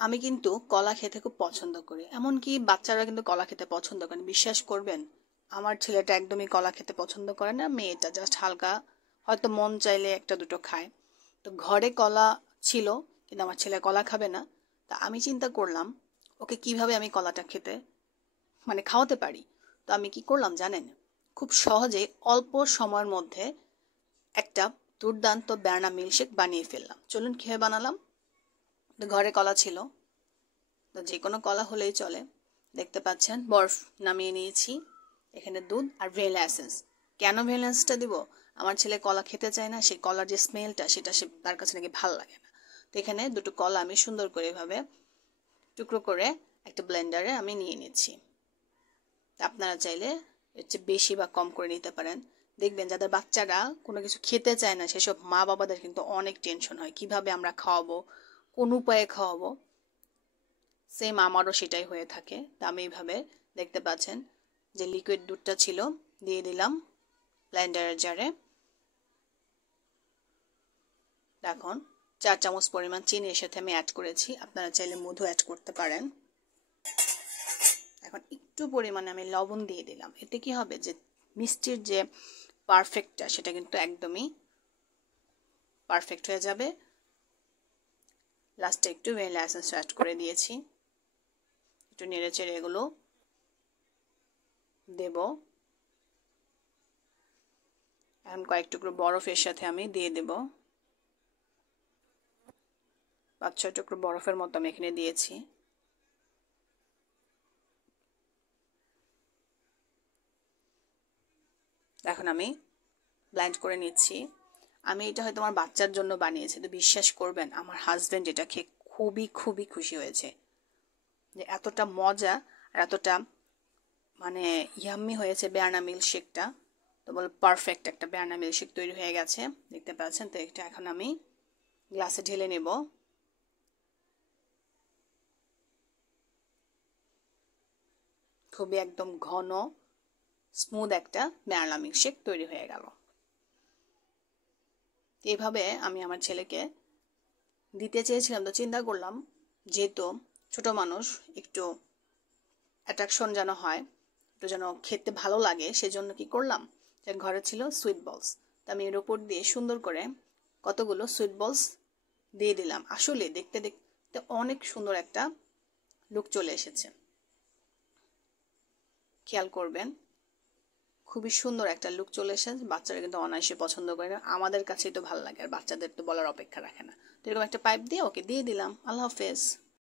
আমি কিন্তু কলা খেতে খুব পছন্দ করি, এমনকি বাচ্চারা কিন্তু কলা খেতে পছন্দ করেন। বিশ্বাস করবেন, আমার ছেলেটা একদমই কলা খেতে পছন্দ করে না, মেয়েটা জাস্ট হালকা হয়তো মন চাইলে একটা দুটো খায়। তো ঘরে কলা ছিল, কিন্তু আমার ছেলে কলা খাবে না। তা আমি চিন্তা করলাম ওকে কিভাবে আমি কলাটা খেতে খাওয়াতে পারি। তো আমি কি করলাম জানেন, খুব সহজে অল্প সময়ের মধ্যে একটা দুর্দান্ত ব্যানানা মিল্কশেক বানিয়ে ফেললাম। চলুন কিভাবে বানালাম। তো ঘরে কলা ছিল, তো যে কোনো কলা হলেই চলে। দেখতে পাচ্ছেন বরফ নামিয়ে নিয়েছি, এখানে দুধ আর ভ্যানিলা এসেন্স। কেন ভ্যানিলা এসেন্সটা দিব? আমার ছেলে কলা খেতে চায় না, সেই কলার যে স্মেলটা সেটা তার কাছে নাকি ভালো লাগে না। তো এখানে দুটো কলা আমি সুন্দর করে এভাবে টুকরো করে একটা ব্লেন্ডারে আমি নিয়ে নিচ্ছি। আপনারা চাইলে এর চেয়ে বেশি বা কম করে নিতে পারেন। দেখবেন যাদের বাচ্চারা কোনো কিছু খেতে চায় না, সেসব মা বাবাদের কিন্তু অনেক টেনশন হয় কিভাবে আমরা খাওয়াবো, কোন উপায়ে খাওয়াবো। সেম আমারও সেটাই হয়ে থাকে। তা আমি এইভাবে দেখতে পাচ্ছেন যে লিকুইড দুধটা ছিল দিয়ে দিলাম ব্লেন্ডারের জারে। এখন 4 চামচ পরিমাণ চিনি এর সাথে আমি অ্যাড করেছি, আপনারা চাইলে মধু অ্যাড করতে পারেন। এখন একটু পরিমাণে আমি লবণ দিয়ে দিলাম। এতে কি হবে যে মিষ্টির যে পারফেক্টটা সেটা কিন্তু একদমই পারফেক্ট হয়ে যাবে। লাস্টে একটু ভ্যানিলা এসেন্স অ্যাড করে দিয়েছি, একটু নেড়ে চেড়ে এগুলো দেব। এখন কয়েক টুকরো বরফের সাথে আমি দিয়ে দেব, 5-6 টুকরো বরফের মতো আমি এখানে দিয়েছি। এখন আমি ব্লেন্ড করে নিচ্ছি। আমি এটা হয়তো আমার বাচ্চার জন্য বানিয়েছি, তো বিশ্বাস করবেন আমার হাজবেন্ড এটা খেয়ে খুবই খুবই খুশি হয়েছে যে এতটা মজা আর এতটা ইয়াম্মি হয়েছে ব্যানানা মিল্কশেকটা। তো বল পারফেক্ট একটা ব্যানানা মিল্কশেক তৈরি হয়ে গেছে, দেখতে পাচ্ছেন। তো এটা এখন আমি গ্লাসে ঢেলে নেব। খুবই একদম ঘন স্মুথ একটা ব্যানানা মিল্কশেক তৈরি হয়ে গেল। এইভাবে আমি আমার ছেলেকে দিতে চেয়েছিলাম, তো চিন্তা করলাম যেহেতু ছোট মানুষ, একটু অ্যাট্রাকশন যেন হয়, একটু যেন খেতে ভালো লাগে, সেজন্য কি করলাম যে ঘরে ছিল সুইট বলস, তো আমি এর উপর দিয়ে সুন্দর করে কতগুলো সুইট বলস দিয়ে দিলাম। আসলে দেখতে দেখতে অনেক সুন্দর একটা লুক চলে এসেছে, খেয়াল করবেন খুবই সুন্দর একটা লুক চলে এসেছে। বাচ্চারা কিন্তু অনায়াসে পছন্দ করে না, আমাদের কাছেই তো ভালো লাগে, আর বাচ্চাদের তো বলার অপেক্ষা রাখে না। তো এরকম একটা পাইপ দিয়ে ওকে দিয়ে দিলাম। আল্লাহ হাফেজ।